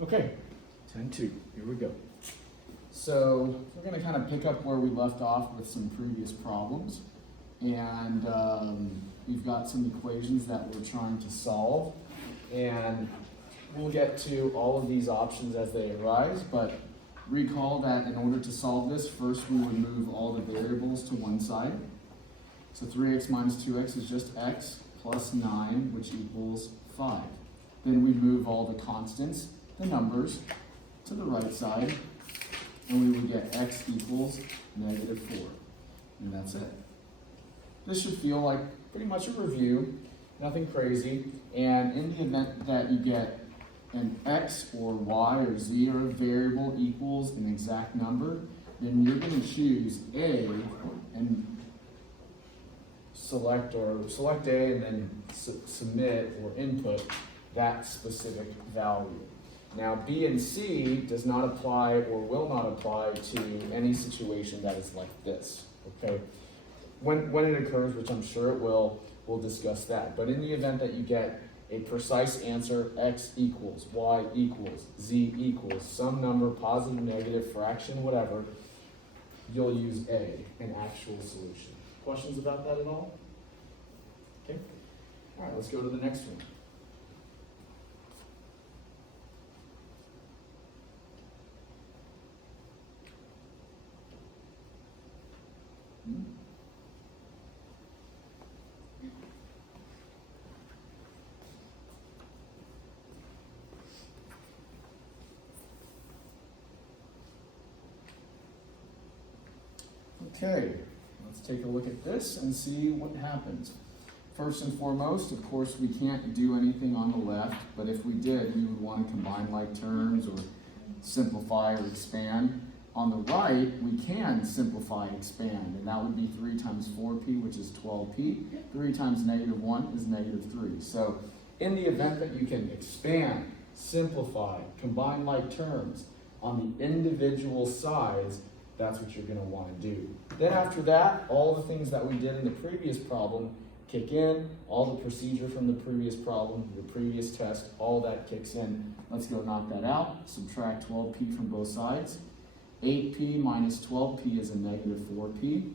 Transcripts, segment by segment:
Okay, 10-2, here we go. So we're going to kind of pick up where we left off with some previous problems. And we've got some equations that we're trying to solve. And we'll get to all of these options as they arise, but recall that in order to solve this, first we would move all the variables to one side. So 3x minus 2x is just x plus 9, which equals 5. Then we move all the constants, the numbers, to the right side, and we would get x equals negative 4. And that's it. This should feel like pretty much a review, nothing crazy. And in the event that you get an x or y or z or a variable equals an exact number, then you're going to choose A and select A and then submit or input that specific value. Now B and C does not apply or will not apply to any situation that is like this, okay? When it occurs, which I'm sure it will, we'll discuss that. But in the event that you get a precise answer, x equals, y equals, z equals, some number, positive, negative, fraction, whatever, you'll use A, an actual solution. Questions about that at all? Okay. All right, let's go to the next one. Okay, let's take a look at this and see what happens. First and foremost, of course, we can't do anything on the left, but if we did, we would want to combine like terms or simplify or expand. On the right, we can simplify and expand, and that would be 3 times 4p, which is 12p. 3 times negative 1 is negative 3. So in the event that you can expand, simplify, combine like terms on the individual sides, that's what you're going to want to do. Then after that, all the things that we did in the previous problem kick in, all the procedure from the previous problem, the previous test, all that kicks in. Let's go knock that out. Subtract 12p from both sides. 8p minus 12p is a negative 4p.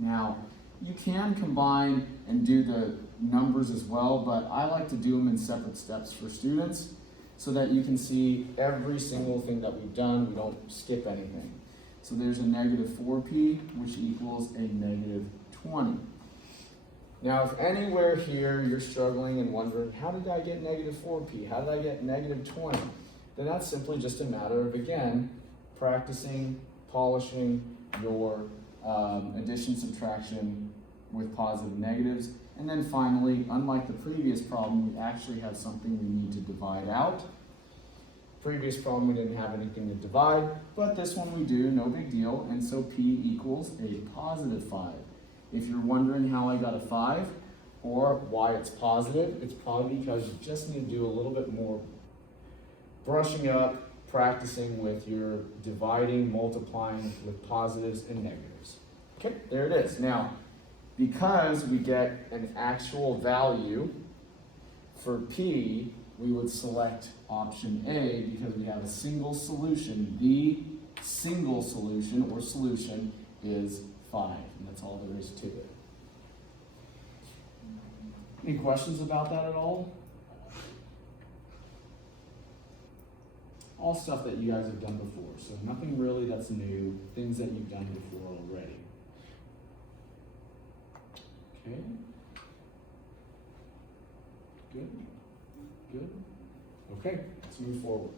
Now, you can combine and do the numbers as well, but I like to do them in separate steps for students so that you can see every single thing that we've done. We don't skip anything. So there's a negative 4p, which equals a negative 20. Now, if anywhere here you're struggling and wondering, how did I get negative 4p? How did I get negative 20? Then that's simply just a matter of, again, practicing, polishing your addition, subtraction with positive negatives. And then finally, unlike the previous problem, we actually have something we need to divide out. Previous problem, we didn't have anything to divide, but this one we do, no big deal, and so p equals a positive 5. If you're wondering how I got a 5 or why it's positive, it's probably because you just need to do a little bit more brushing up, practicing with your dividing, multiplying with positives and negatives. Okay, there it is. Now, because we get an actual value for p, we would select option A because we have a single solution. The single solution or solution is 5, and that's all there is to it. Any questions about that at all? All stuff that you guys have done before, so nothing really that's new, things that you've done before already. Okay. Good. Good. Okay, let's move forward.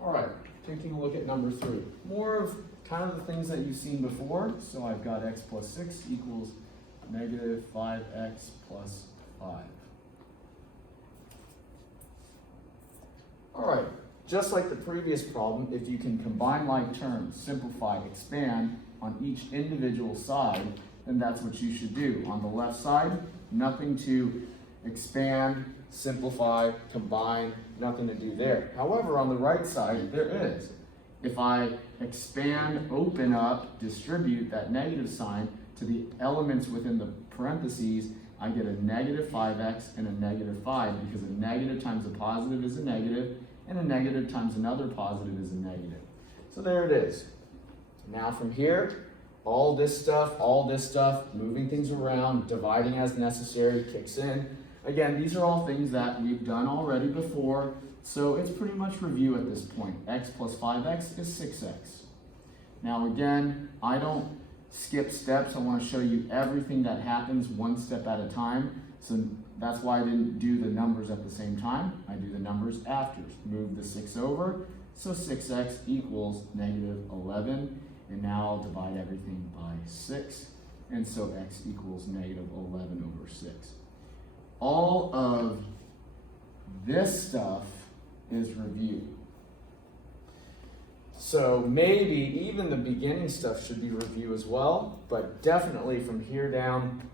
All right, taking a look at number 3. More of kind of the things that you've seen before. So I've got x plus 6 equals negative 5x plus 5. All right, just like the previous problem, if you can combine like terms, simplify, expand on each individual side, then that's what you should do. On the left side, nothing to expand, simplify, combine, nothing to do there. However, on the right side, there is. If I expand, open up, distribute that negative sign to the elements within the parentheses, I get a negative 5x and a negative 5 because a negative times a positive is a negative and a negative times another positive is a negative. So there it is. Now from here, all this stuff, moving things around, dividing as necessary kicks in. Again, these are all things that we've done already before, so it's pretty much review at this point. X plus 5x is 6x. Now again, I don't skip steps. I want to show you everything that happens one step at a time. So that's why I didn't do the numbers at the same time. I do the numbers after. Move the 6 over, so 6x equals negative 11. And now I'll divide everything by 6. And so x equals negative 11 over 6. All of this stuff is review. So maybe even the beginning stuff should be review as well, but definitely from here down,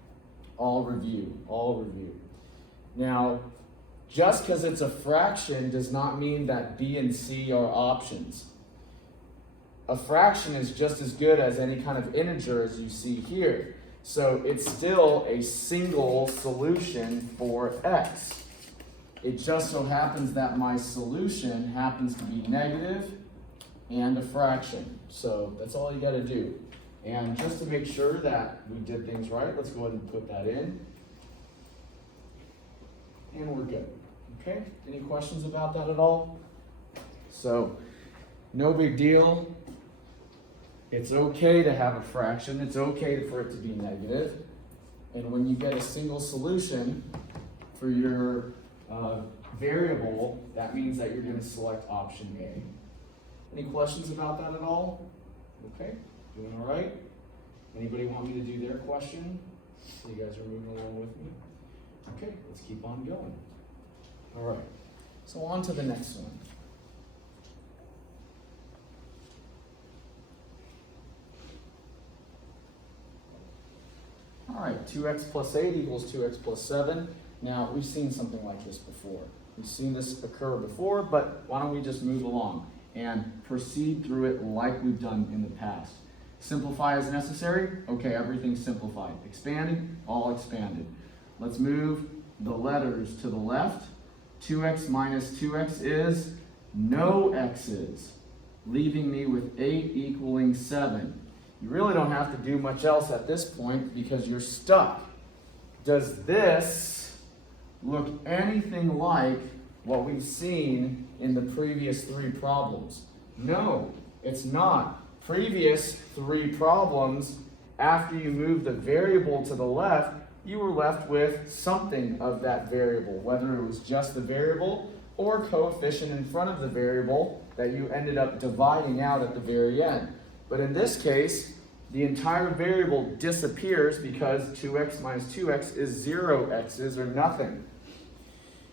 all review, all review. Now, just because it's a fraction does not mean that B and C are options. A fraction is just as good as any kind of integer as you see here. So it's still a single solution for x. It just so happens that my solution happens to be negative and a fraction. So that's all you got to do. And just to make sure that we did things right, let's go ahead and put that in. And we're good. Okay? Any questions about that at all? So, no big deal. It's okay to have a fraction. It's okay for it to be negative. And when you get a single solution for your variable, that means that you're going to select option A. Any questions about that at all? Okay, doing all right? Anybody want me to do their question? So you guys are moving along with me? Okay, let's keep on going. All right, so on to the next one. All right, 2x plus 8 equals 2x plus 7. Now, we've seen something like this before. We've seen this occur before, but why don't we just move along and proceed through it like we've done in the past. Simplify as necessary. Okay, everything's simplified. Expanding, all expanded. Let's move the letters to the left. 2x minus 2x is no x's, leaving me with 8 equaling 7. You really don't have to do much else at this point because you're stuck. Does this look anything like what we've seen in the previous 3 problems? No, it's not. Previous 3 problems, after you move the variable to the left, you were left with something of that variable, whether it was just the variable or coefficient in front of the variable that you ended up dividing out at the very end. But in this case, the entire variable disappears because 2x minus 2x is 0 x's or nothing.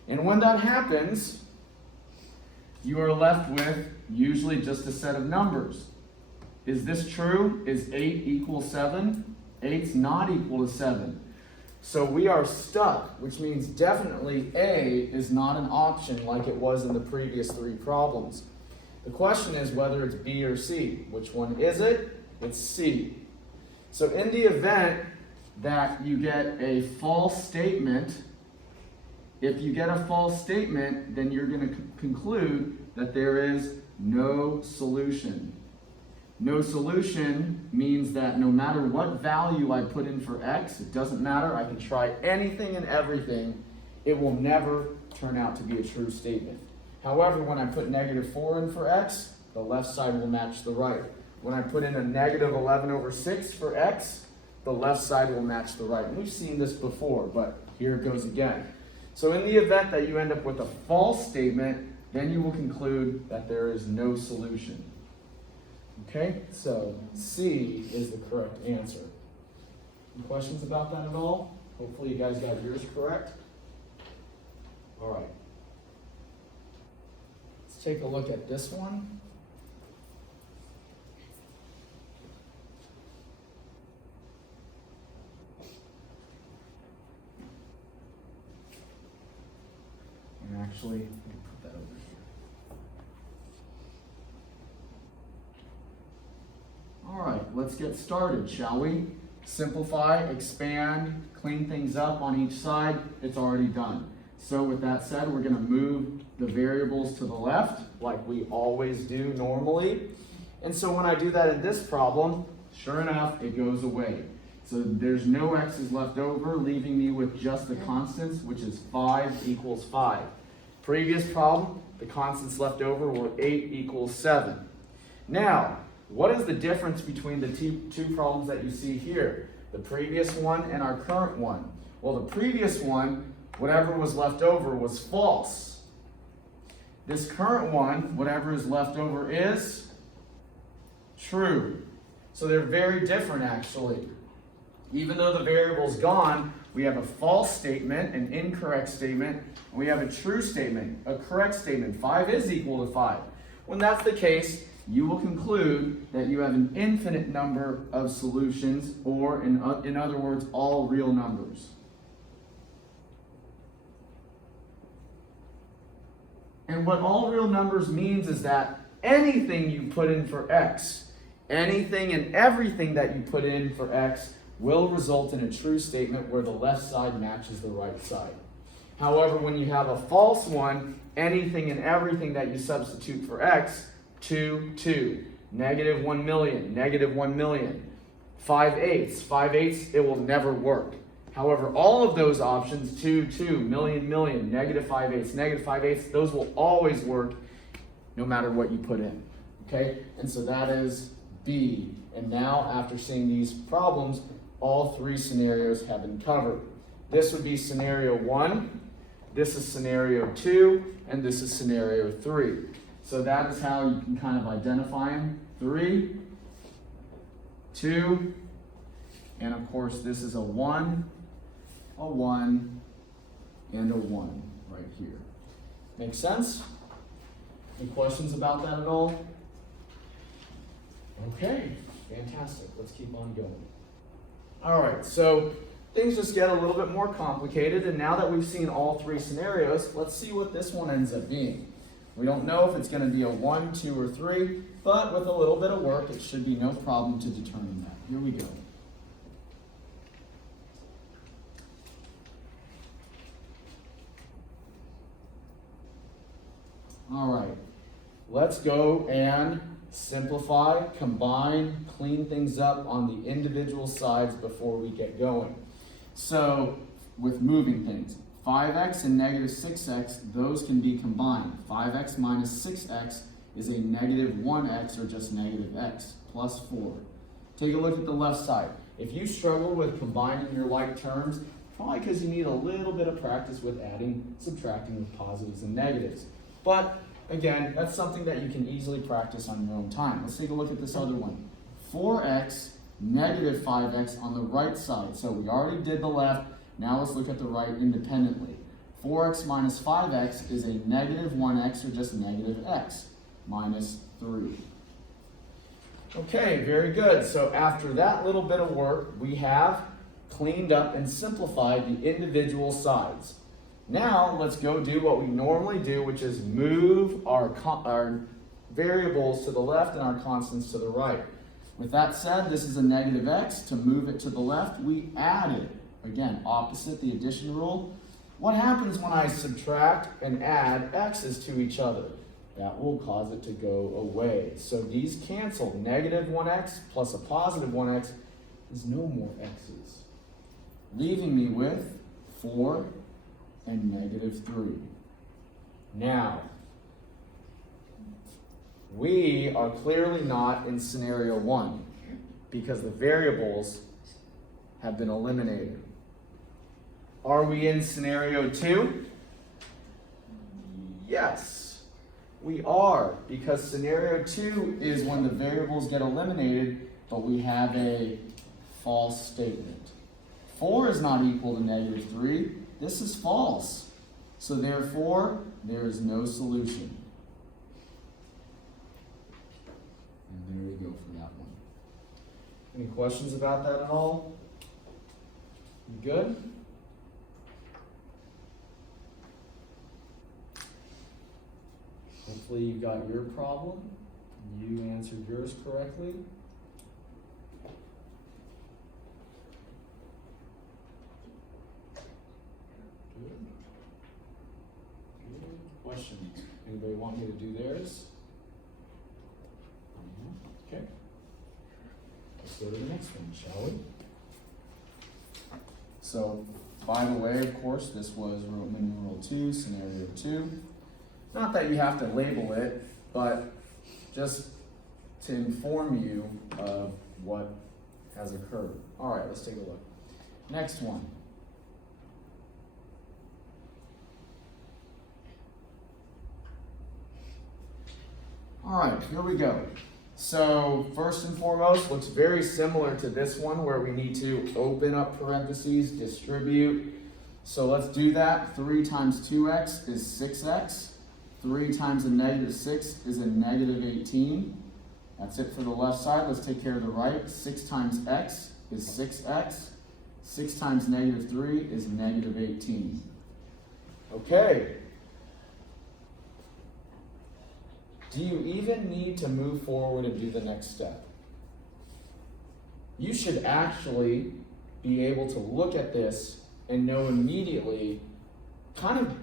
And when that happens, you are left with usually just a set of numbers. Is this true? Is 8 equal 7? 8's not equal to 7. So we are stuck, which means definitely A is not an option like it was in the previous 3 problems. The question is whether it's B or C. Which one is it? It's C. So in the event that you get a false statement, if you get a false statement, then you're going to conclude that there is no solution. No solution means that no matter what value I put in for x, it doesn't matter, I can try anything and everything, it will never turn out to be a true statement. However, when I put negative 4 in for x, the left side will match the right. When I put in a negative 11 over 6 for x, the left side will match the right. And we've seen this before, but here it goes again. So in the event that you end up with a false statement, then you will conclude that there is no solution. Okay, so C is the correct answer. Any questions about that at all? Hopefully you guys got yours correct. All right. Let's take a look at this one. And actually, let me put that over here. All right, let's get started, shall we? Simplify, expand, clean things up on each side. It's already done. So with that said, we're going to move the variables to the left like we always do normally. And so when I do that in this problem, sure enough, it goes away. So there's no x's left over, leaving me with just the constants, which is 5 equals 5. Previous problem, the constants left over were 8 equals 7. Now, what is the difference between the two problems that you see here? The previous one and our current one. Well, the previous one, whatever was left over was false. This current one, whatever is left over is true. So they're very different actually. Even though the variable's gone, we have a false statement, an incorrect statement, and we have a true statement, a correct statement. 5 is equal to 5. When that's the case, you will conclude that you have an infinite number of solutions, or in other words, all real numbers. And what all real numbers means is that anything you put in for x, anything and everything that you put in for x will result in a true statement where the left side matches the right side. However, when you have a false one, anything and everything that you substitute for x, 2, 2, negative 1 million, negative 1 million, 5/8, 5/8, it will never work. However, all of those options, 2, 2, million, million, negative 5/8, negative 5/8, those will always work no matter what you put in. Okay? And so that is B. And now, after seeing these problems, all 3 scenarios have been covered. This would be scenario 1, this is scenario 2, and this is scenario 3. So that is how you can kind of identify them. 3, 2, and of course this is a 1, and a 1 right here. Make sense? Any questions about that at all? Okay, fantastic. Let's keep on going. All right, so things just get a little bit more complicated, and now that we've seen all 3 scenarios, let's see what this one ends up being. We don't know if it's going to be a 1, 2, or 3, but with a little bit of work, it should be no problem to determine that. Here we go. All right, let's go and simplify, combine, clean things up on the individual sides before we get going. So, with moving things, 5x and negative 6x, those can be combined. 5x minus 6x is a negative 1x, or just negative x, plus 4. Take a look at the left side. If you struggle with combining your like terms, probably because you need a little bit of practice with adding, subtracting with positives and negatives. But again, that's something that you can easily practice on your own time. Let's take a look at this other one. 4x, negative 5x on the right side. So we already did the left. Now let's look at the right independently. 4x minus 5x is a negative 1x, or just negative x, minus 3. Okay, very good. So after that little bit of work, we have cleaned up and simplified the individual sides. Now let's go do what we normally do, which is move our variables to the left and our constants to the right. With that said, this is a negative x. To move it to the left, we add it. Again, opposite the addition rule. What happens when I subtract and add x's to each other? That will cause it to go away. So these cancel. Negative 1x plus a positive 1x is no more x's, leaving me with 4 and negative 3. Now, we are clearly not in scenario 1 because the variables have been eliminated. Are we in scenario 2? Yes, we are, because scenario 2 is when the variables get eliminated, but we have a false statement. 4 is not equal to negative 3. This is false. So therefore, there is no solution. And there we go for that one. Any questions about that at all? You good? Hopefully you got your problem. You answered yours correctly. Good. want me to do theirs? Okay. Let's go to the next one, shall we? So, by the way, of course, this was Roman numeral 2, scenario 2. Not that you have to label it, but just to inform you of what has occurred. All right, let's take a look. Next one. All right, here we go. So first and foremost, looks very similar to this one where we need to open up parentheses, distribute. So let's do that. 3 times 2x is 6x. 3 times a negative 6 is a negative 18. That's it for the left side. Let's take care of the right. 6 times x is 6x. 6 times negative 3 is negative 18. Okay. Do you even need to move forward and do the next step? You should actually be able to look at this and know immediately, kind of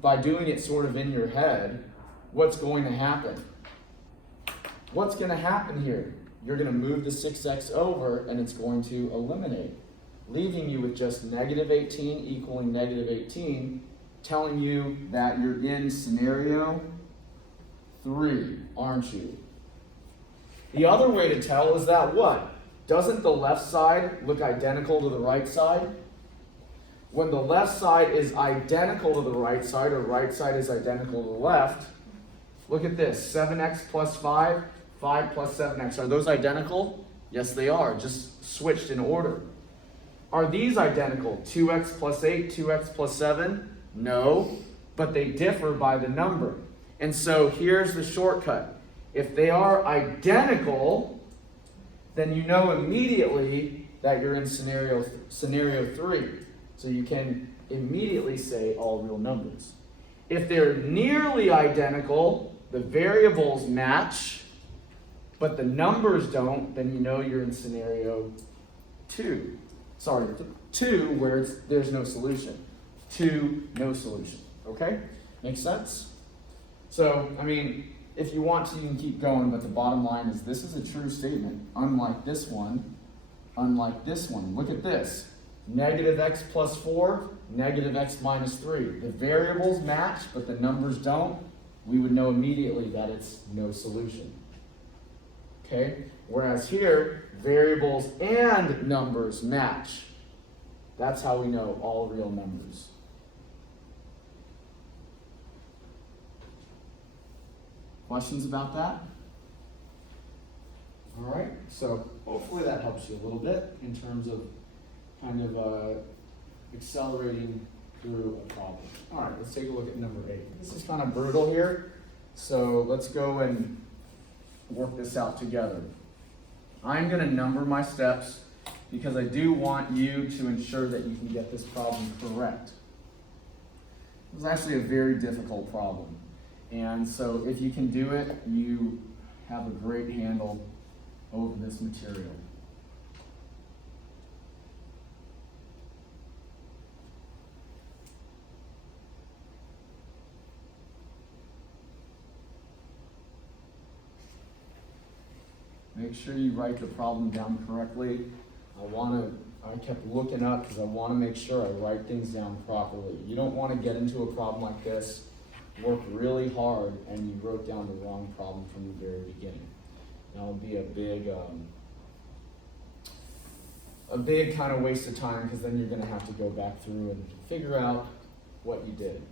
by doing it sort of in your head, what's going to happen. What's going to happen here? You're going to move the 6x over and it's going to eliminate, leaving you with just negative 18 equaling negative 18, telling you that you're in scenario 3, aren't you? The other way to tell is that what? Doesn't the left side look identical to the right side? When the left side is identical to the right side, or right side is identical to the left, look at this, 7x plus 5, 5 plus 7x. Are those identical? Yes, they are, just switched in order. Are these identical? 2x plus 8, 2x plus 7? No, but they differ by the number. And so here's the shortcut. If they are identical, then you know immediately that you're in scenario 3. So you can immediately say all real numbers. If they're nearly identical, the variables match, but the numbers don't, then you know you're in scenario 2. Sorry, 2 where there's no solution. 2, no solution. Okay? Makes sense? So, I mean, if you want to, you can keep going, but the bottom line is this is a true statement. Unlike this one, look at this. Negative x plus 4, negative x minus 3. The variables match, but the numbers don't. We would know immediately that it's no solution. Okay? Whereas here, variables and numbers match. That's how we know all real numbers. Questions about that? All right, so hopefully that helps you a little bit in terms of kind of accelerating through a problem. All right, let's take a look at number 8. This is kind of brutal here, so let's go and work this out together. I'm going to number my steps because I do want you to ensure that you can get this problem correct. It was actually a very difficult problem. And so if you can do it, you have a great handle over this material. Make sure you write the problem down correctly. I kept looking up because I want to make sure I write things down properly. You don't want to get into a problem like this, work really hard, and you wrote down the wrong problem from the very beginning. That would be a big kind of waste of time because then you're going to have to go back through and figure out what you did.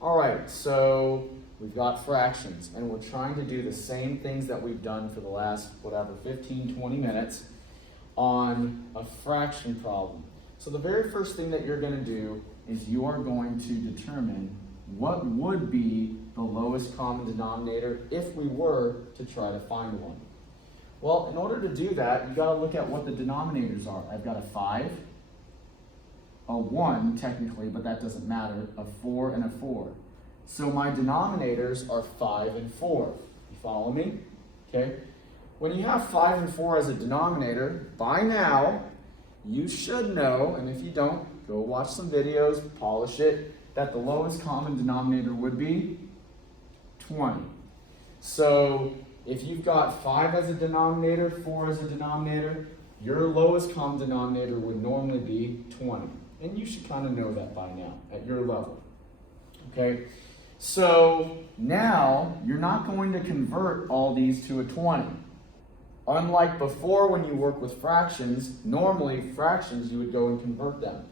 All right, so we've got fractions, and we're trying to do the same things that we've done for the last, 15, 20 minutes on a fraction problem. So the very first thing that you're going to do is you are going to determine what would be the lowest common denominator if we were to try to find one. Well, in order to do that, you got to look at what the denominators are. I've got a 5, a 1 technically, but that doesn't matter, a 4 and a 4. So my denominators are 5 and 4. You follow me? Okay. When you have 5 and 4 as a denominator, by now, you should know, and if you don't, go watch some videos, polish it, that the lowest common denominator would be 20. So if you've got 5 as a denominator, 4 as a denominator, your lowest common denominator would normally be 20. And you should kind of know that by now at your level. Okay? So now you're not going to convert all these to a 20. Unlike before when you work with fractions, normally fractions you would go and convert them.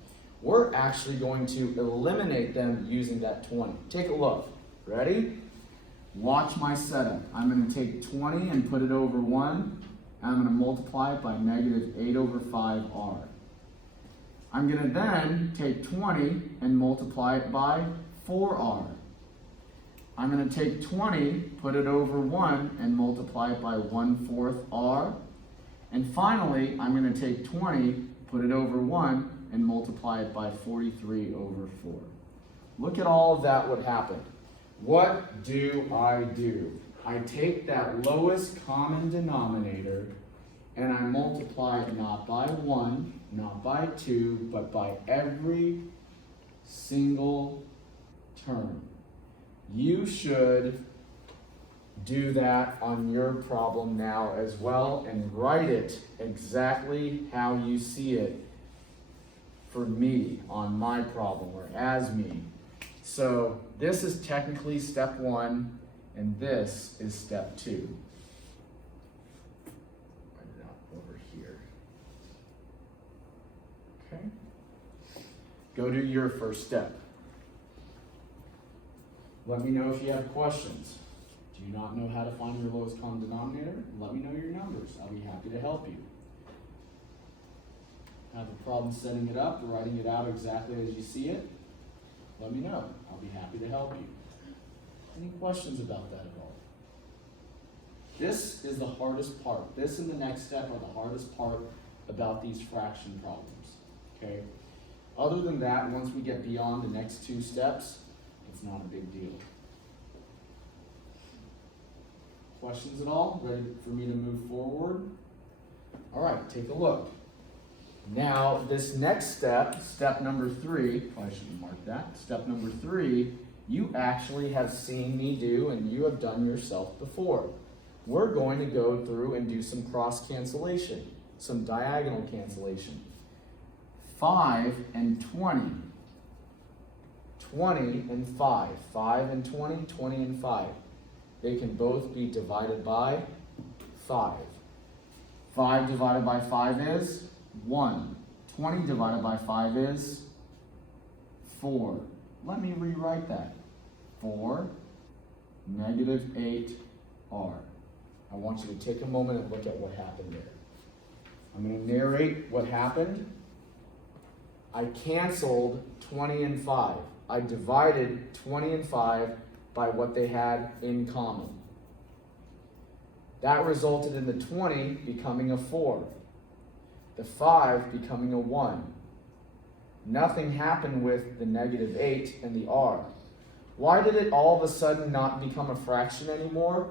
We're actually going to eliminate them using that 20. Take a look. Ready? Watch my setup. I'm going to take 20 and put it over 1. And I'm going to multiply it by negative 8 over 5r. I'm going to then take 20 and multiply it by 4r. I'm going to take 20, put it over 1, and multiply it by 1/4 r. And finally, I'm going to take 20, put it over 1, and multiply it by 43 over 4. Look at all of that what happened. What do? I take that lowest common denominator and I multiply it not by 1, not by 2, but by every single term. You should do that on your problem now as well and write it exactly how you see it for me on my problem or as me. So this is technically step 1 and this is step 2. Write it out over here. Okay. Go do your first step. Let me know if you have questions. Do you not know how to find your lowest common denominator? Let me know your numbers. I'll be happy to help you. Have a problem setting it up, writing it out exactly as you see it? Let me know. I'll be happy to help you. Any questions about that at all? This is the hardest part. This and the next step are the hardest part about these fraction problems. Okay? Other than that, once we get beyond the next 2 steps, it's not a big deal. Questions at all? Ready for me to move forward? All right, take a look. Now, this next step, step number 3, I should have marked that. Step number 3, you actually have seen me do and you have done yourself before. We're going to go through and do some cross cancellation, some diagonal cancellation. 5 and 20. 20 and 5. 5 and 20, 20 and 5. They can both be divided by 5. 5 divided by 5 is 1. 20 divided by 5 is 4. Let me rewrite that. 4, negative 8r. I want you to take a moment and look at what happened there. I'm going to narrate what happened. I canceled 20 and 5. I divided 20 and 5 by what they had in common. That resulted in the 20 becoming a 4. The 5 becoming a 1. Nothing happened with the negative 8 and the r. Why did it all of a sudden not become a fraction anymore?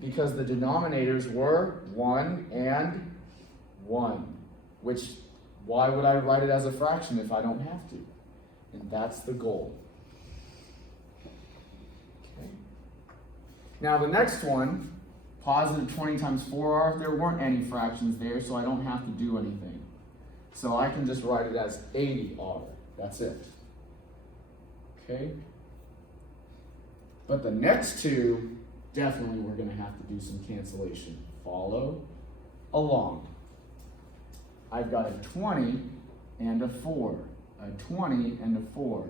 Because the denominators were 1 and 1. Which, why would I write it as a fraction if I don't have to? And that's the goal. Okay. Now the next one, positive 20 times 4r, there weren't any fractions there, so I don't have to do anything. So I can just write it as 80r. That's it. Okay? But the next 2, definitely we're going to have to do some cancellation. Follow along. I've got a 20 and a 4. A 20 and a 4.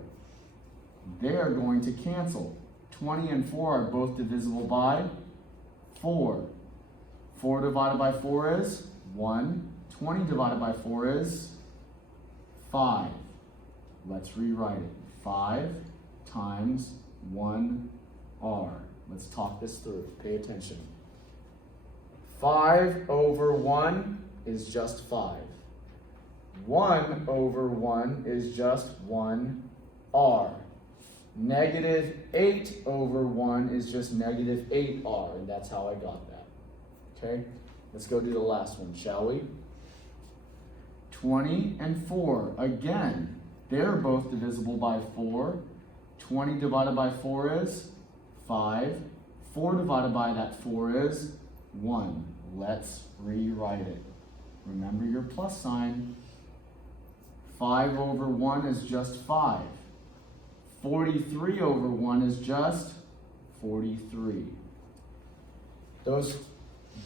They're going to cancel. 20 and 4 are both divisible by 4. 4 divided by 4 is 1. 20 divided by 4 is 5. Let's rewrite it. 5 times 1r. Let's talk this through. Pay attention. 5 over 1 is just 5. 1 over 1 is just 1r. Negative 8 over 1 is just negative 8r, and that's how I got that. Okay? Let's go do the last one, shall we? 20 and 4. Again, they're both divisible by 4. 20 divided by 4 is 5. 4 divided by that 4 is 1. Let's rewrite it. Remember your plus sign. 5 over 1 is just 5. 43 over 1 is just 43.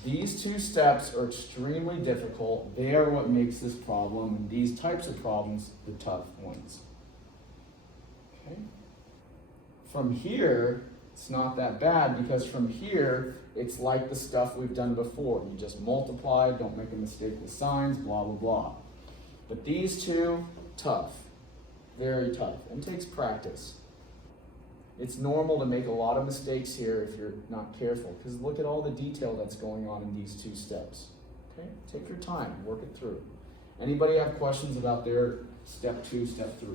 These two steps are extremely difficult. They are what makes this problem, and these types of problems, the tough ones. Okay? From here, it's not that bad, because from here, it's like the stuff we've done before. You just multiply, don't make a mistake with signs, blah, blah, blah. But these two, tough. Very tough, and takes practice. It's normal to make a lot of mistakes here if you're not careful, because look at all the detail that's going on in these two steps. Okay? Take your time, work it through. Anybody have questions about their step 2, step 3?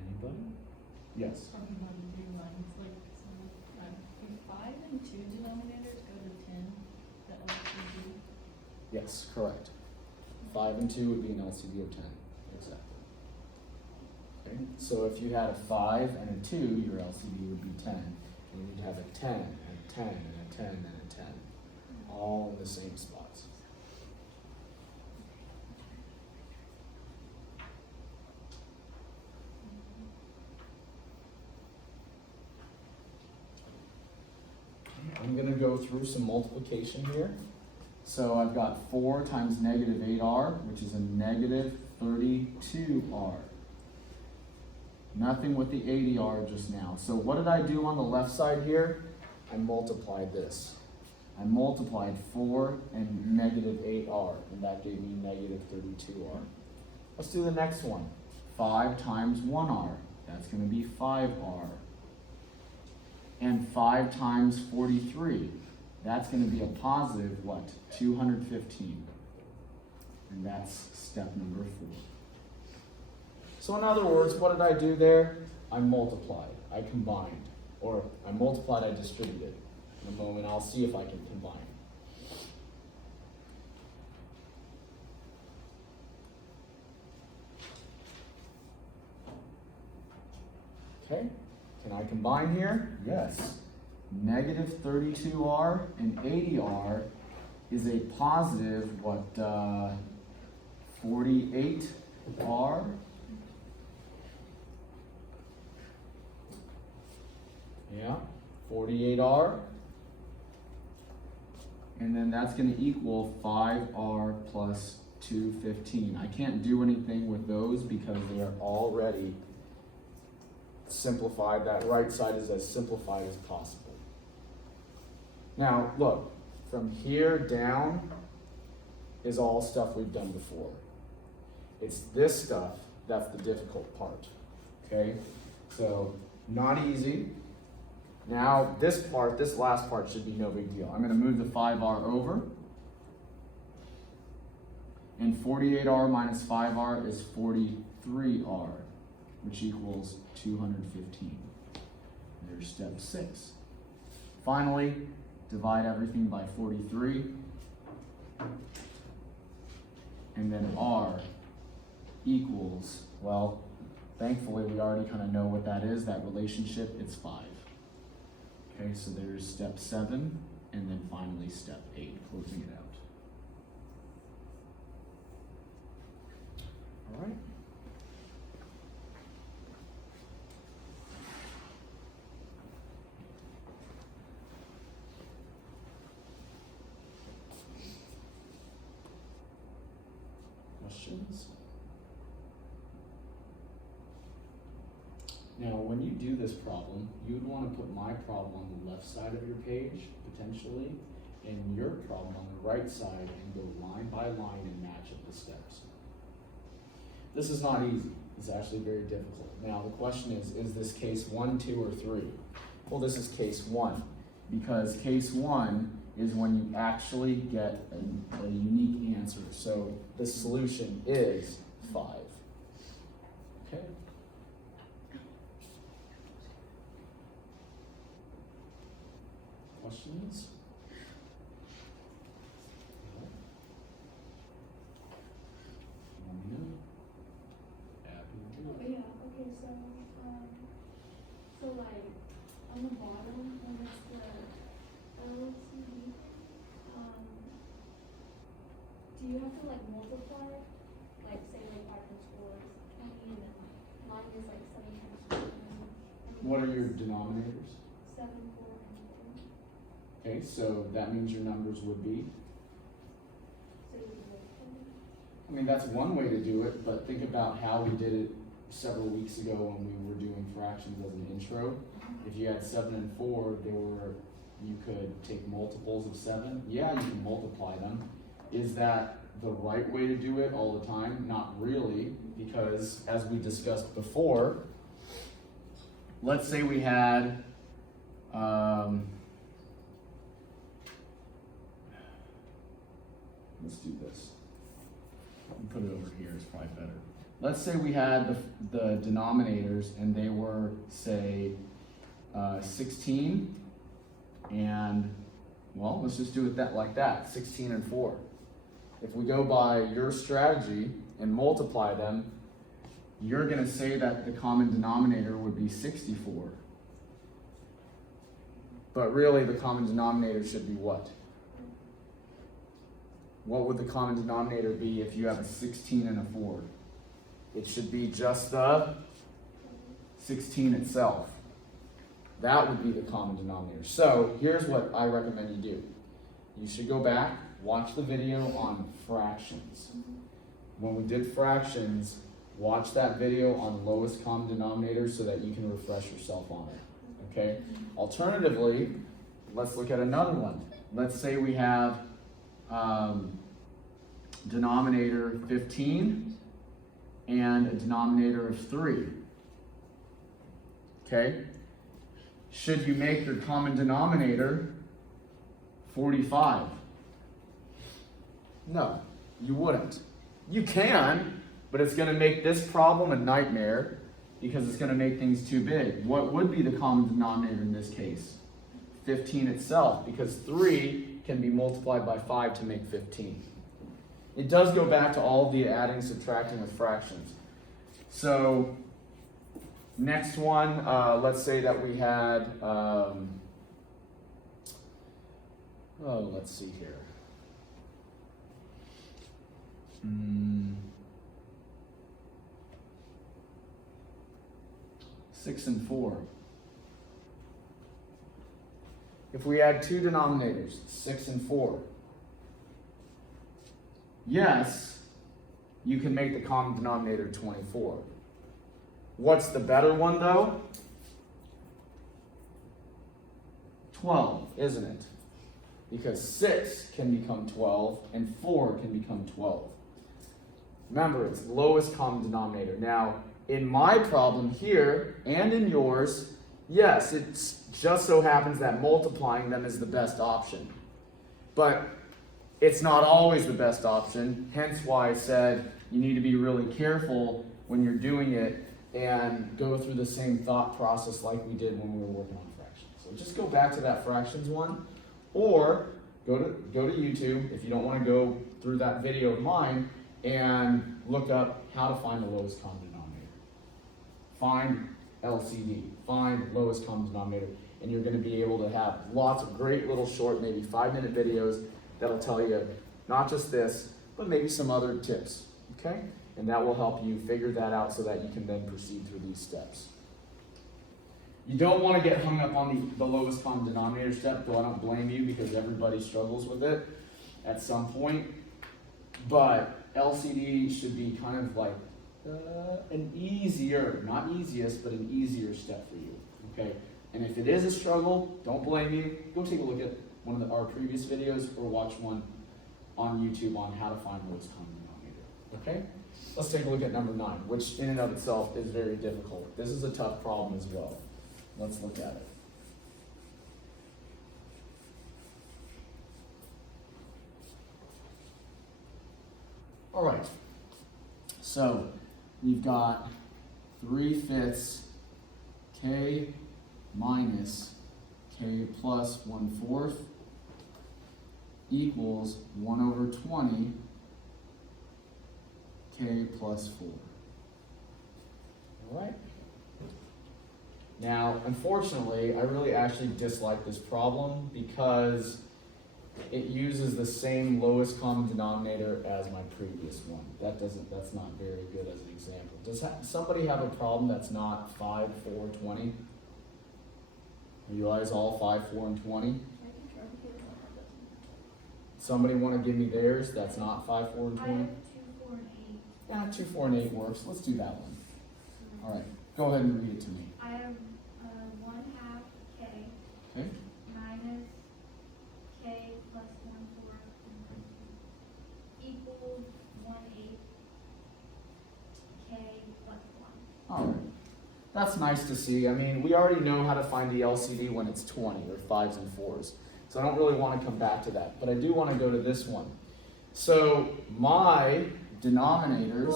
Anybody? Yes. Talking about the big lines, like, so, if 5 and 2 denominators go to 10, that LCD? Yes, correct. 5 and 2 would be an LCD of 10. Exactly. Okay? So if you had a 5 and a 2, your LCD would be 10. And you'd have a 10, and a 10, and a 10, and a 10. All in the same spots. I'm going to go through some multiplication here. So I've got 4 times negative 8r, which is a negative 32r. Nothing with the 80r just now. So what did I do on the left side here? I multiplied this. I multiplied 4 and negative 8r, and that gave me negative 32r. Let's do the next one. 5 times 1r, that's going to be 5r. And 5 times 43, that's going to be a positive, what? 215. And that's step number 4. So in other words, what did I do there? I multiplied, I combined. Or I multiplied, I distributed. In a moment, I'll see if I can combine. Okay, can I combine here? Yes. Negative 32r and 80r is a positive, what, 48r? Yeah, 48r. And then that's going to equal 5r plus 215. I can't do anything with those because they are already simplified. That right side is as simplified as possible. Now, look, from here down is all stuff we've done before. It's this stuff that's the difficult part, okay? So, not easy. Now, this last part should be no big deal. I'm going to move the 5r over. And 48r minus 5r is 43r, which equals 215. There's step 6. Finally, divide everything by 43. And then r equals, well, thankfully we already kind of know what that is, that relationship, it's 5. Okay, so there's step 7, and then finally step 8, closing it out. All right. Questions? Now, when you do this problem, you would want to put my problem on the left side of your page, potentially, and your problem on the right side, and go line by line and match up the steps. This is not easy. It's actually very difficult. Now, the question is this case 1, 2, or 3? Well, this is case 1, because case 1 is when you actually get a unique answer. So the solution is 5. Okay? Questions? Yeah, okay, so like, on like multiply, like say like 5 times 4 is 20, and then like 9 is like 7 times 2. What are your denominators? 7, 4, and 4. Okay, so that means your numbers would be? So you would multiply. I mean, that's one way to do it, but think about how we did it several weeks ago when we were doing fractions as an intro. If you had 7 and 4, you could take multiples of 7. Yeah, you can multiply them. Is that the right way to do it all the time? Not really, because as we discussed before, let's say we had, let's do this. Put it over here is probably better. Let's say we had the denominators and they were, say, 16 and, well, let's just do it like that, 16 and 4. If we go by your strategy and multiply them, you're going to say that the common denominator would be 64. But really, the common denominator should be what? What would the common denominator be if you have a 16 and a 4? It should be just the 16 itself. That would be the common denominator. So here's what I recommend you do. You should go back, watch the video on fractions. When we did fractions, watch that video on lowest common denominator so that you can refresh yourself on it. Okay? Alternatively, let's look at another one. Let's say we have denominator 15 and a denominator of 3. Okay? Should you make your common denominator 45? No, you wouldn't. You can, but it's going to make this problem a nightmare because it's going to make things too big. What would be the common denominator in this case? 15 itself, because 3 can be multiplied by 5 to make 15. It does go back to all the adding, subtracting with fractions. So, next one, let's say that we had, let's see here. 6 and 4. If we had two denominators, 6 and 4, yes, you can make the common denominator 24. What's the better one though? 12, isn't it? Because 6 can become 12 and 4 can become 12. Remember, it's lowest common denominator. Now, in my problem here and in yours, yes, it just so happens that multiplying them is the best option. But it's not always the best option, hence why I said you need to be really careful when you're doing it and go through the same thought process like we did when we were working on fractions. So just go back to that fractions one, or go to YouTube if you don't want to go through that video of mine and look up how to find the lowest common denominator. Find LCD, find lowest common denominator, and you're going to be able to have lots of great little short, maybe 5-minute videos that'll tell you not just this, but maybe some other tips, okay? And that will help you figure that out so that you can then proceed through these steps. You don't want to get hung up on the lowest common denominator step, though I don't blame you because everybody struggles with it at some point. But LCD should be kind of like an easier, not easiest, but an easier step for you, okay? And if it is a struggle, don't blame me. Go take a look at one of our previous videos or watch one on YouTube on how to find lowest common denominator, okay? Let's take a look at number 9, which in and of itself is very difficult. This is a tough problem as well. Let's look at it. All right, so you've got 3/5 k minus k plus 1/4 equals 1/20 k plus 4. All right. Now, unfortunately, I really actually dislike this problem because it uses the same lowest common denominator as my previous one. That's not very good as an example. Does somebody have a problem that's not 5, 4, 20? Are you guys all 5, 4, and 20? I can try to get one that doesn't. Somebody want to give me theirs that's not 5, 4, and I 20? have 2, 4, and 8. Yeah, 2, 4, and 8 works. Let's do that one. All right, go ahead and read it to me. I have 1/2 k Okay? minus k plus 1/4 equals 1/8 k plus 1. All right. That's nice to see. I mean, we already know how to find the LCD when it's 20 or 5s and 4s. So I don't really want to come back to that. But I do want to go to this one. So my denominators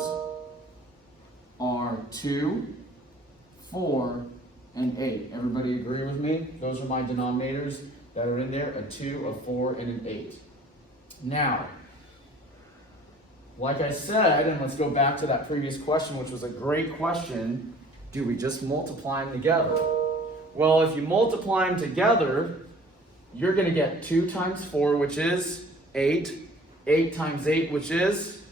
are 2, 4, and 8. Everybody agree with me? Those are my denominators that are in there, a 2, a 4, and an 8. Now, like I said, and let's go back to that previous question, which was a great question, do we just multiply them together? Well, if you multiply them together, you're going to get 2 times 4, which is 8, 8 times 8, which is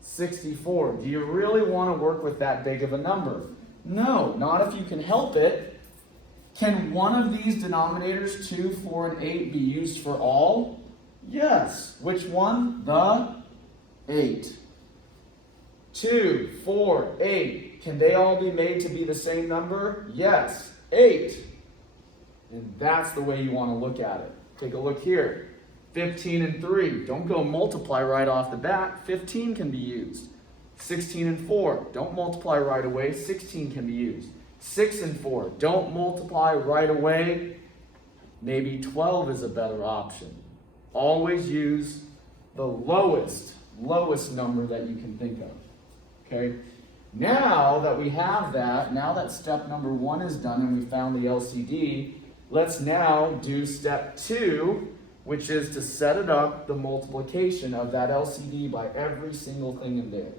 64. Do you really want to work with that big of a number? No, not if you can help it. Can one of these denominators, 2, 4, and 8, be used for all? Yes. Which one? The 8. 2, 4, 8. Can they all be made to be the same number? Yes. 8. And that's the way you want to look at it. Take a look here. 15 and 3. Don't go multiply right off the bat. 15 can be used. 16 and 4. Don't multiply right away. 16 can be used. 6 and 4. Don't multiply right away. Maybe 12 is a better option. Always use the lowest number that you can think of. Okay? Now that we have that, now that step number 1 is done and we found the LCD, let's now do step 2, which is to set it up, the multiplication of that LCD by every single thing in there.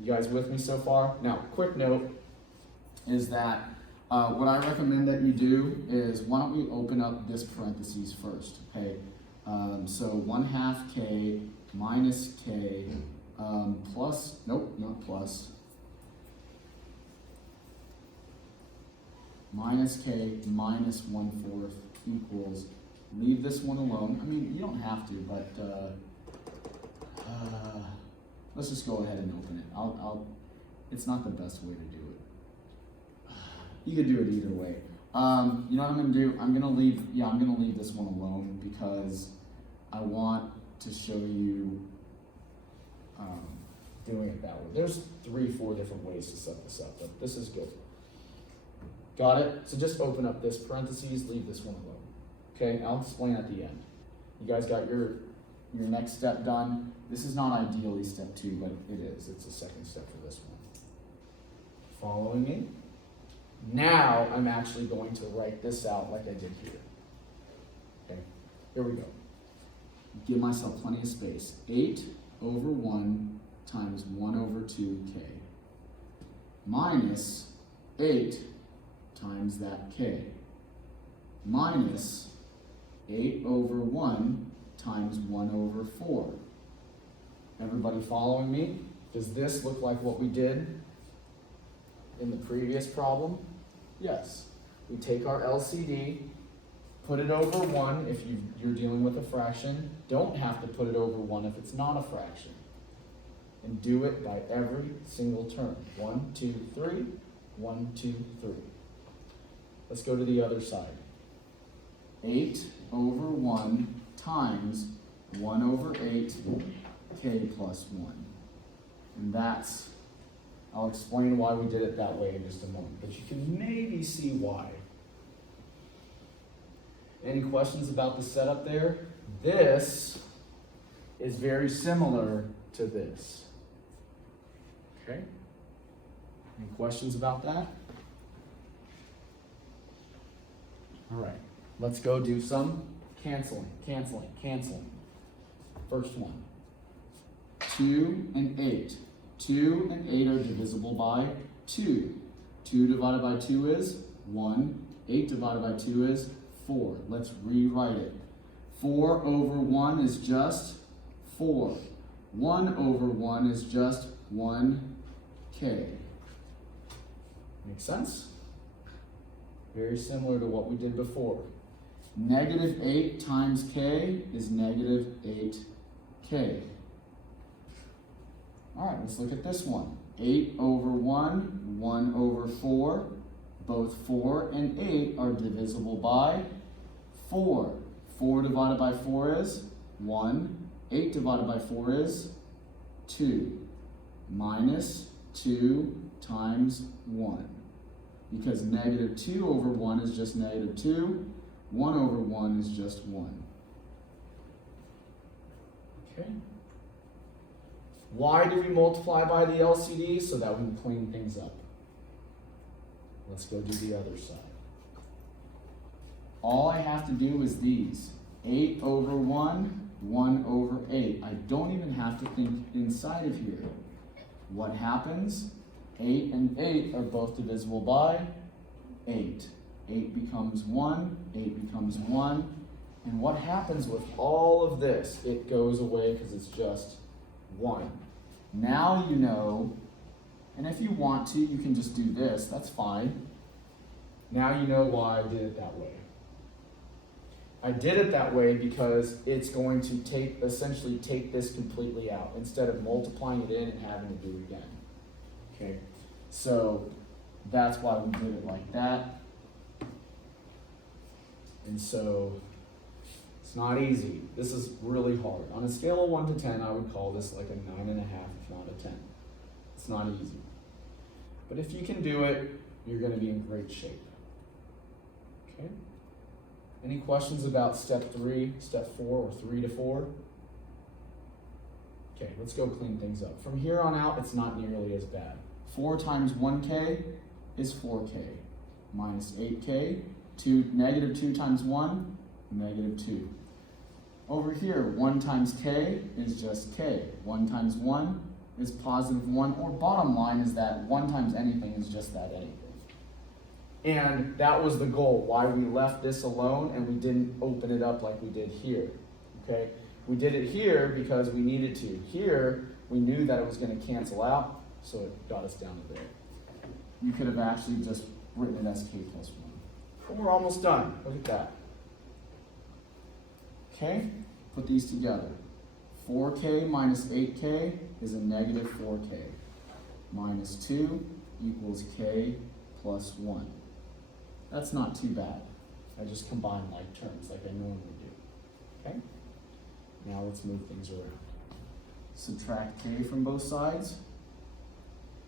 You guys with me so far? Now, quick note is that what I recommend that you do is, why don't we open up this parentheses first, okay? So 1/2 k minus k plus, nope, not plus, minus k minus 1/4 equals, leave this one alone. I mean, you don't have to, but let's just go ahead and open it. It's not the best way to do it. You could do it either way. You know what I'm gonna do? I'm gonna leave this one alone because I want to show you doing it that way. There's 3, 4 different ways to set this up, but this is good. Got it? So just open up this parentheses, leave this one alone. Okay, I'll explain at the end. You guys got your next step done. This is not ideally step 2, but it is. It's the second step for this one. Following me? Now I'm actually going to write this out like I did here. Okay, here we go. Give myself plenty of space. 8 over 1 times 1 over 2k minus 8 times that k minus 8 over 1 times 1 over 4. Everybody following me? Does this look like what we did in the previous problem? Yes. We take our LCD, put it over 1 if you're dealing with a fraction. Don't have to put it over 1 if it's not a fraction. And do it by every single term. 1, 2, 3, 1, 2, 3. Let's go to the other side. 8 over 1 times 1 over 8 k plus 1. And that's, I'll explain why we did it that way in just a moment, but you can maybe see why. Any questions about the setup there? This is very similar to this. Okay? Any questions about that? All right, let's go do some canceling. First one. 2 and 8. 2 and 8 are divisible by 2. 2 divided by 2 is 1. 8 divided by 2 is 4. Let's rewrite it. 4 over 1 is just 4. 1 over 1 is just 1k. Make sense? Very similar to what we did before. Negative 8 times k is negative 8k. All right, let's look at this one. 8 over 1, 1 over 4. Both 4 and 8 are divisible by 4. 4 divided by 4 is 1. 8 divided by 4 is 2. Minus 2 times 1. Because negative 2 over 1 is just negative 2. 1 over 1 is just 1. Okay. Why do we multiply by the LCD? So that we can clean things up. Let's go do the other side. All I have to do is these. 8 over 1, 1 over 8. I don't even have to think inside of here. What happens? 8 and 8 are both divisible by 8. 8 becomes 1, 8 becomes 1. And what happens with all of this? It goes away because it's just 1. Now you know, and if you want to, you can just do this, that's fine. Now you know why I did it that way. I did it that way because it's going to essentially take this completely out instead of multiplying it in and having to do it again. Okay, so that's why we did it like that. And so it's not easy. This is really hard. On a scale of 1 to 10, I would call this like a 9.5, if not a 10. It's not easy. But if you can do it, you're going to be in great shape. Okay? Any questions about step 3, step 4, or 3 to 4? Okay, let's go clean things up. From here on out, it's not nearly as bad. 4 times 1k is 4k. Minus 8k. Negative 2 times 1, negative 2. Over here, 1 times k is just k. 1 times 1 is positive 1, or bottom line is that 1 times anything is just that anything. And that was the goal, why we left this alone and we didn't open it up like we did here, okay? We did it here because we needed to. Here, we knew that it was going to cancel out, so it got us down to there. You could have actually just written it as k plus 1. But we're almost done. Look at that. Okay, put these together. 4k minus 8k is a negative 4k. Minus 2 equals k plus 1. That's not too bad. I just combine like terms like I normally do. Okay? Now let's move things around. Subtract k from both sides.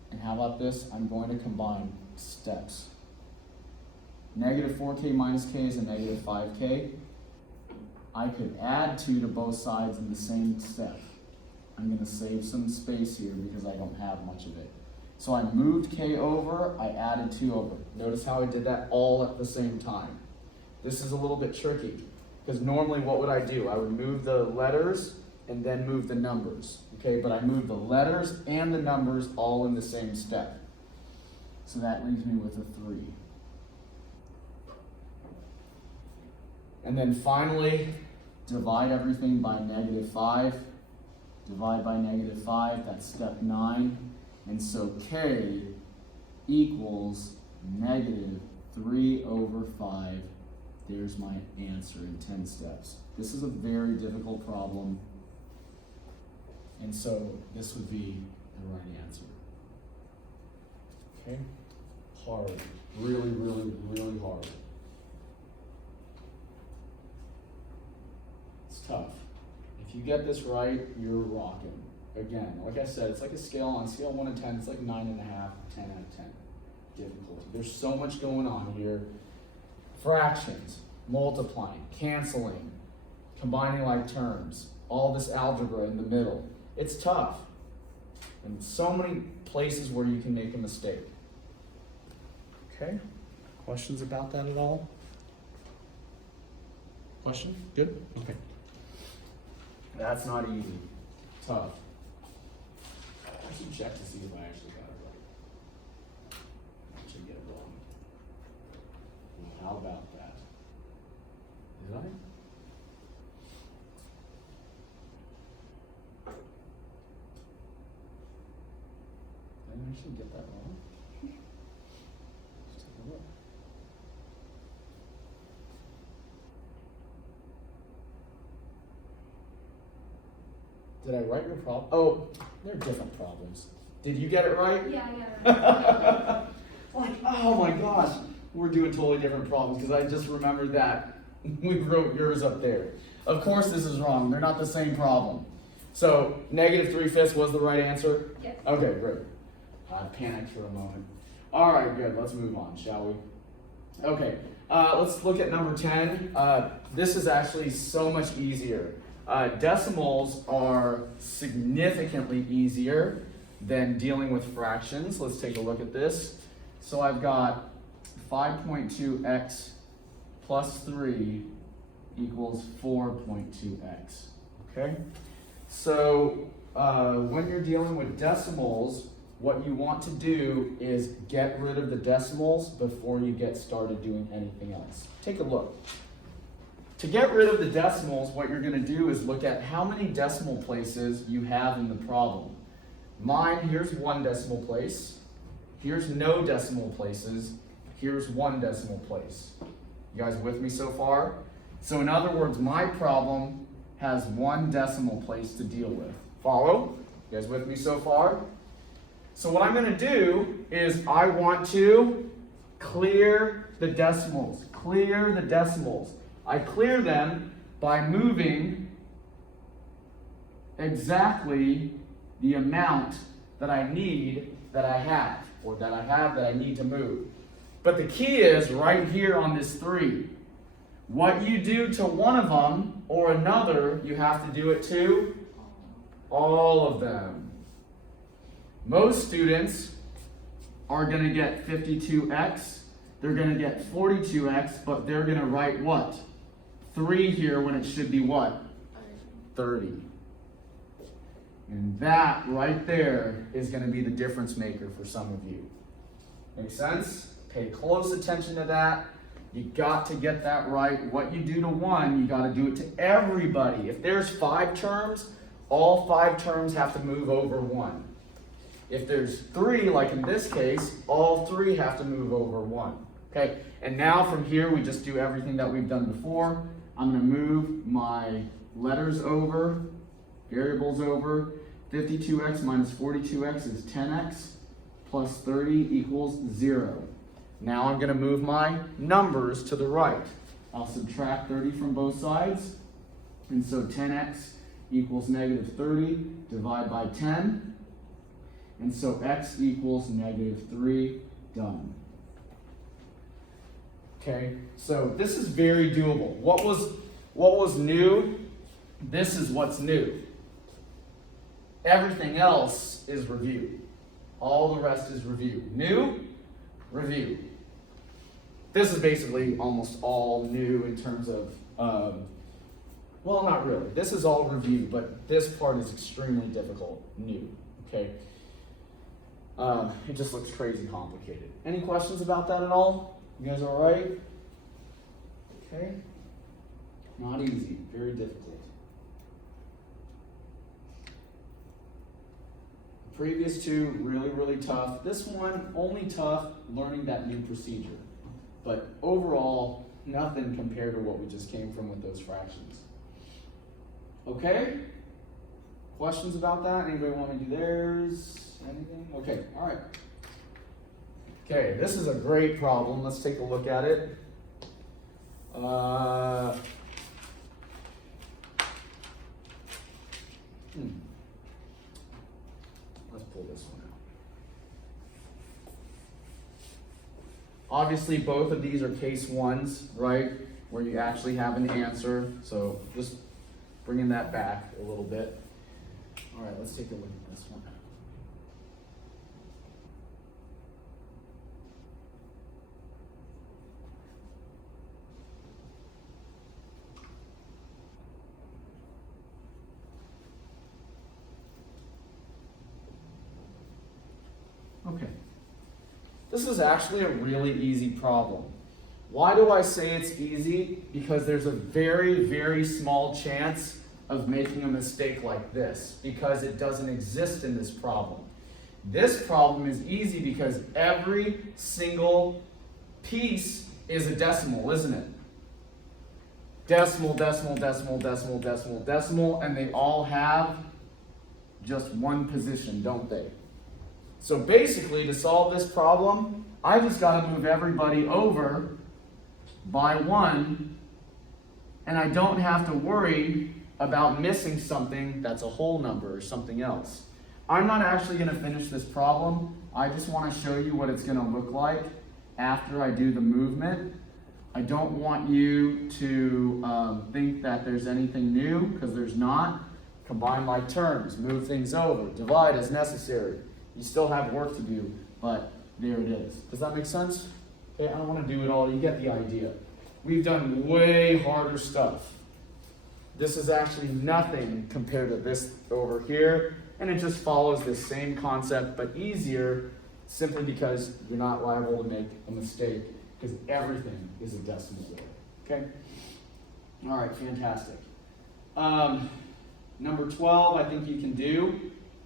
And how about this? I'm going to combine steps. Negative 4k minus k is a negative 5k. I could add 2 to both sides in the same step. I'm going to save some space here because I don't have much of it. So I moved k over, I added 2 over. Notice how I did that all at the same time. This is a little bit tricky because normally what would I do? I would move the letters and then move the numbers. Okay, but I moved the letters and the numbers all in the same step. So that leaves me with a 3. And then finally, divide everything by negative 5. Divide by negative 5, that's step 9. And so k equals negative 3 over 5. There's my answer in 10 steps. This is a very difficult problem. And so this would be the right answer. Okay? Hard. Really, really, really hard. It's tough. If you get this right, you're rocking. Again, like I said, it's like a scale. On scale 1 to 10, it's like 9.5, 10 out of 10. Difficulty. There's so much going on here. Fractions, multiplying, canceling, combining like terms, all this algebra in the middle. It's tough. And so many places where you can make a mistake. Okay? Questions about that at all? Question? Good? Okay. That's not easy. Tough. I should check to see if I actually got it right. I should get it wrong. Well, how about that? Did I? actually get that wrong? Let's take a look. Did I write your problem? Oh, they're different problems. Did you get it right? Yeah, right. Like, oh my gosh, we're doing totally different problems because I just remembered that we wrote yours up there. Of course this is wrong. They're not the same problem. So negative 3/5 was the right answer? Yes. Okay, great. I panicked for a moment. All right, good. Let's move on, shall we? Okay, let's look at number 10. This is actually so much easier. Decimals are significantly easier than dealing with fractions. Let's take a look at this. So I've got 5.2x plus 3 equals 4.2x. Okay? So when you're dealing with decimals, what you want to do is get rid of the decimals before you get started doing anything else. Take a look. To get rid of the decimals, what you're going to do is look at how many decimal places you have in the problem. Mine, here's 1 decimal place. Here's no decimal places. Here's 1 decimal place. You guys with me so far? So in other words, my problem has 1 decimal place to deal with. Follow? You guys with me so far? So what I'm going to do is I want to clear the decimals. Clear the decimals. I clear them by moving exactly the amount that I need that I have, or that I need to move. But the key is right here on this 3. What you do to one of them or another, you have to do it to all of them. Most students are going to get 52x, they're going to get 42x, but they're going to write what? 3 here when it should be what? 30. And that right there is going to be the difference maker for some of you. Make sense? Pay close attention to that. You got to get that right. What you do to one, you got to do it to everybody. If there's 5 terms, all 5 terms have to move over 1. If there's 3, like in this case, all 3 have to move over 1. Okay? And now from here, we just do everything that we've done before. I'm going to move my letters over, variables over. 52x minus 42x is 10x, plus 30 equals 0. Now I'm going to move my numbers to the right. I'll subtract 30 from both sides. And so 10x equals negative 30, divide by 10. And so x equals negative 3, done. Okay, so this is very doable. What was new? This is what's new. Everything else is review. All the rest is review. New, review. This is basically almost all new in terms of, well, not really. This is all review, but this part is extremely difficult, new, okay? It just looks crazy complicated. Any questions about that at all? You guys all right? Okay. Not easy, very difficult. Previous 2, really, really tough. This one, only tough learning that new procedure. But overall, nothing compared to what we just came from with those fractions. Okay? Questions about that? Anybody want to do theirs? Anything? Okay, all right. Okay, this is a great problem. Let's take a look at it. Let's pull this one out. Obviously, both of these are case 1s, right? Where you actually have an answer. So just bringing that back a little bit. All right, let's take a look at this one. Okay. This is actually a really easy problem. Why do I say it's easy? Because there's a very, very small chance of making a mistake like this, because it doesn't exist in this problem. This problem is easy because every single piece is a decimal, isn't it? Decimal, decimal, decimal, decimal, decimal, decimal, and they all have just one position, don't they? So basically, to solve this problem, I just got to move everybody over by 1, and I don't have to worry about missing something that's a whole number or something else. I'm not actually going to finish this problem. I just want to show you what it's going to look like after I do the movement. I don't want you to think that there's anything new, because there's not. Combine like terms, move things over, divide as necessary. You still have work to do, but there it is. Does that make sense? Okay, I don't want to do it all. You get the idea. We've done way harder stuff. This is actually nothing compared to this over here, and it just follows this same concept, but easier, simply because you're not liable to make a mistake, because everything is a decimal there. Okay? All right, fantastic. Number 12, I think you can do.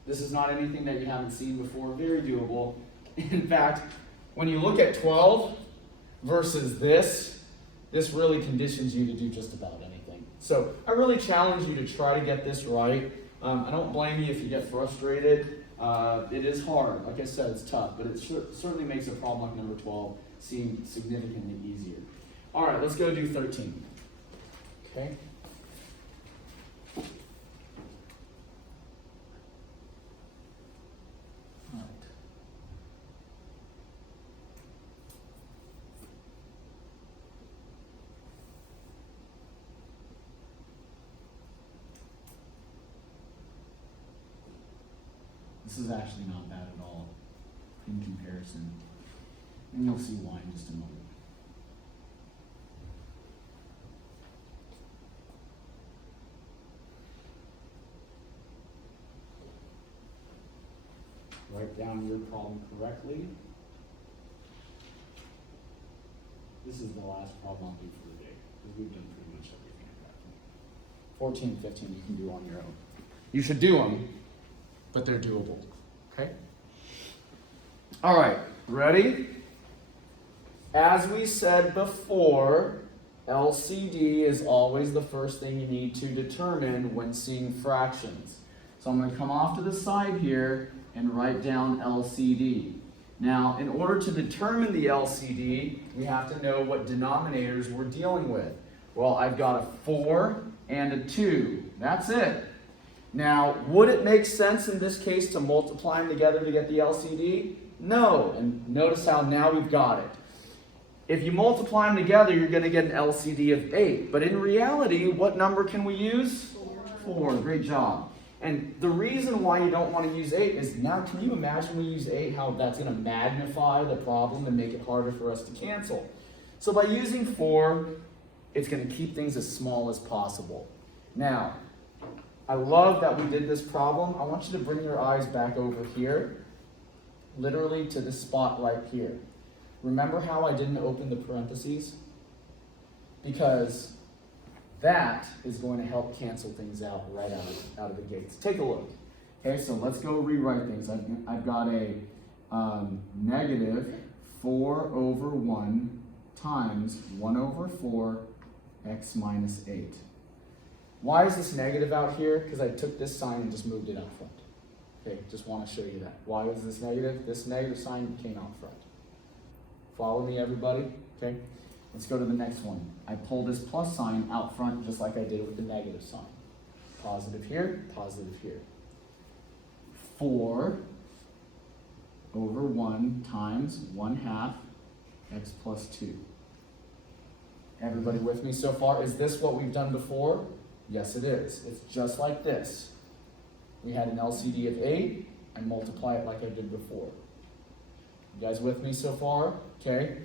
This is not anything that you haven't seen before. Very doable. In fact, when you look at 12 versus this really conditions you to do just about anything. So I really challenge you to try to get this right. I don't blame you if you get frustrated. It is hard. Like I said, it's tough, but it certainly makes a problem like number 12 seem significantly easier. All right, let's go do 13. Okay. All right. This is actually not bad at all in comparison. And you'll see why in just a moment. Write down your problem correctly. This is the last problem I'll do for the day, because we've done pretty much everything at that point. 14 and 15 you can do on your own. You should do them, but they're doable. Okay? All right, ready? As we said before, LCD is always the first thing you need to determine when seeing fractions. So I'm going to come off to the side here and write down LCD. Now, in order to determine the LCD, we have to know what denominators we're dealing with. Well, I've got a 4 and a 2. That's it. Now, would it make sense in this case to multiply them together to get the LCD? No. And notice how now we've got it. If you multiply them together, you're going to get an LCD of 8. But in reality, what number can we use? 4. Great job. And the reason why you don't want to use 8 is now, can you imagine when we use 8, how that's going to magnify the problem and make it harder for us to cancel? So by using 4, it's going to keep things as small as possible. Now, I love that we did this problem. I want you to bring your eyes back over here, literally to this spot right here. Remember how I didn't open the parentheses? Because that is going to help cancel things out right out of the gates. Take a look. Okay, so let's go rewrite things. I've got a negative 4 over 1 times 1 over 4 x minus 8. Why is this negative out here? Because I took this sign and just moved it out front. Okay, just want to show you that. Why is this negative? This negative sign came out front. Follow me, everybody? Okay, let's go to the next one. I pull this plus sign out front just like I did with the negative sign. Positive here, positive here. 4 over 1 times 1/2 x plus 2. Everybody with me so far? Is this what we've done before? Yes, it is. It's just like this. We had an LCD of 8 and multiply it like I did before. You guys with me so far? Okay.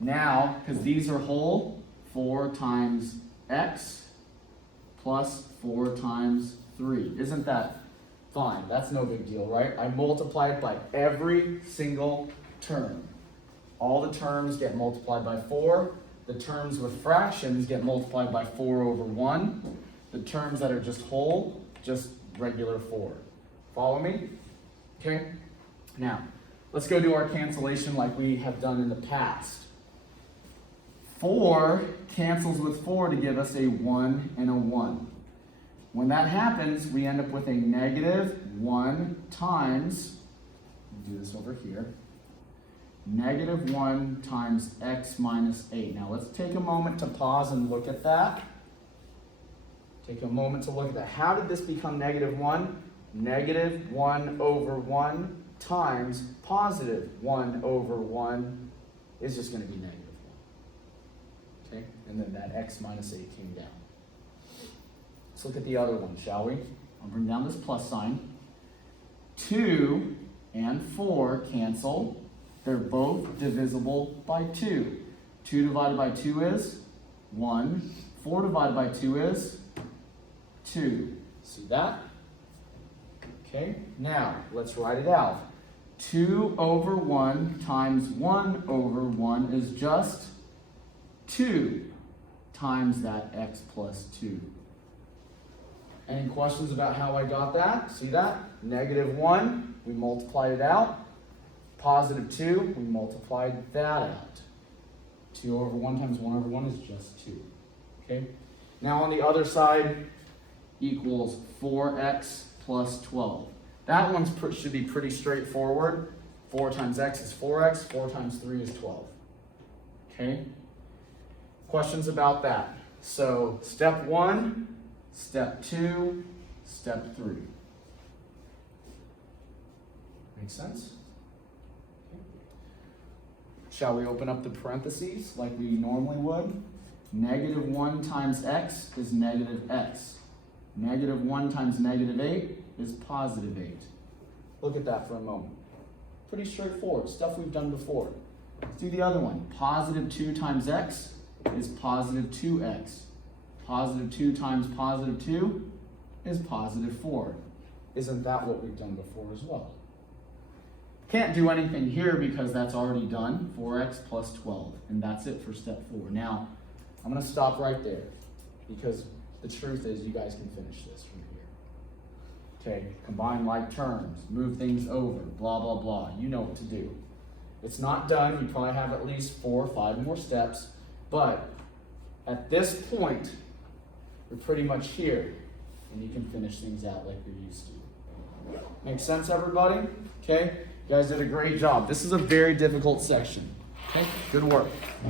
Now, because these are whole, 4 times x plus 4 times 3. Isn't that fine? That's no big deal, right? I multiply it by every single term. All the terms get multiplied by 4. The terms with fractions get multiplied by 4 over 1. The terms that are just whole, just regular 4. Follow me? Okay? Now, let's go do our cancellation like we have done in the past. 4 cancels with 4 to give us a 1 and a 1. When that happens, we end up with a negative 1 times, do this over here, negative 1 times x minus 8. Now let's take a moment to pause and look at that. Take a moment to look at that. How did this become negative 1? Negative 1 over 1 times positive 1 over 1 is just going to be negative 1. Okay? And then that x minus 8 came down. Let's look at the other one, shall we? I'll bring down this plus sign. 2 and 4 cancel. They're both divisible by 2. 2 divided by 2 is 1. 4 divided by 2 is 2. See that? Okay, now let's write it out. 2 over 1 times 1 over 1 is just 2 times that x plus 2. Any questions about how I got that? See that? Negative 1, we multiplied it out. Positive 2, we multiplied that out. 2 over 1 times 1 over 1 is just 2. Okay? Now on the other side, equals 4x plus 12. That one should be pretty straightforward. 4 times x is 4x, 4 times 3 is 12. Okay? Questions about that? So, step 1, step 2, step 3. Make sense? Okay. Shall we open up the parentheses like we normally would? Negative 1 times x is negative x. Negative 1 times negative 8 is positive 8. Look at that for a moment. Pretty straightforward, stuff we've done before. Let's do the other one. Positive 2 times x is positive 2x. Positive 2 times positive 2 is positive 4. Isn't that what we've done before as well? Can't do anything here because that's already done, 4x plus 12. And that's it for step 4. Now, I'm going to stop right there because the truth is you guys can finish this from here. Okay, combine like terms, move things over, blah, blah, blah. You know what to do. It's not done. You probably have at least 4 or 5 more steps. But at this point, we're pretty much here. And you can finish things out like you're used to. Make sense, everybody? Okay, you guys did a great job. This is a very difficult section. Okay, good work.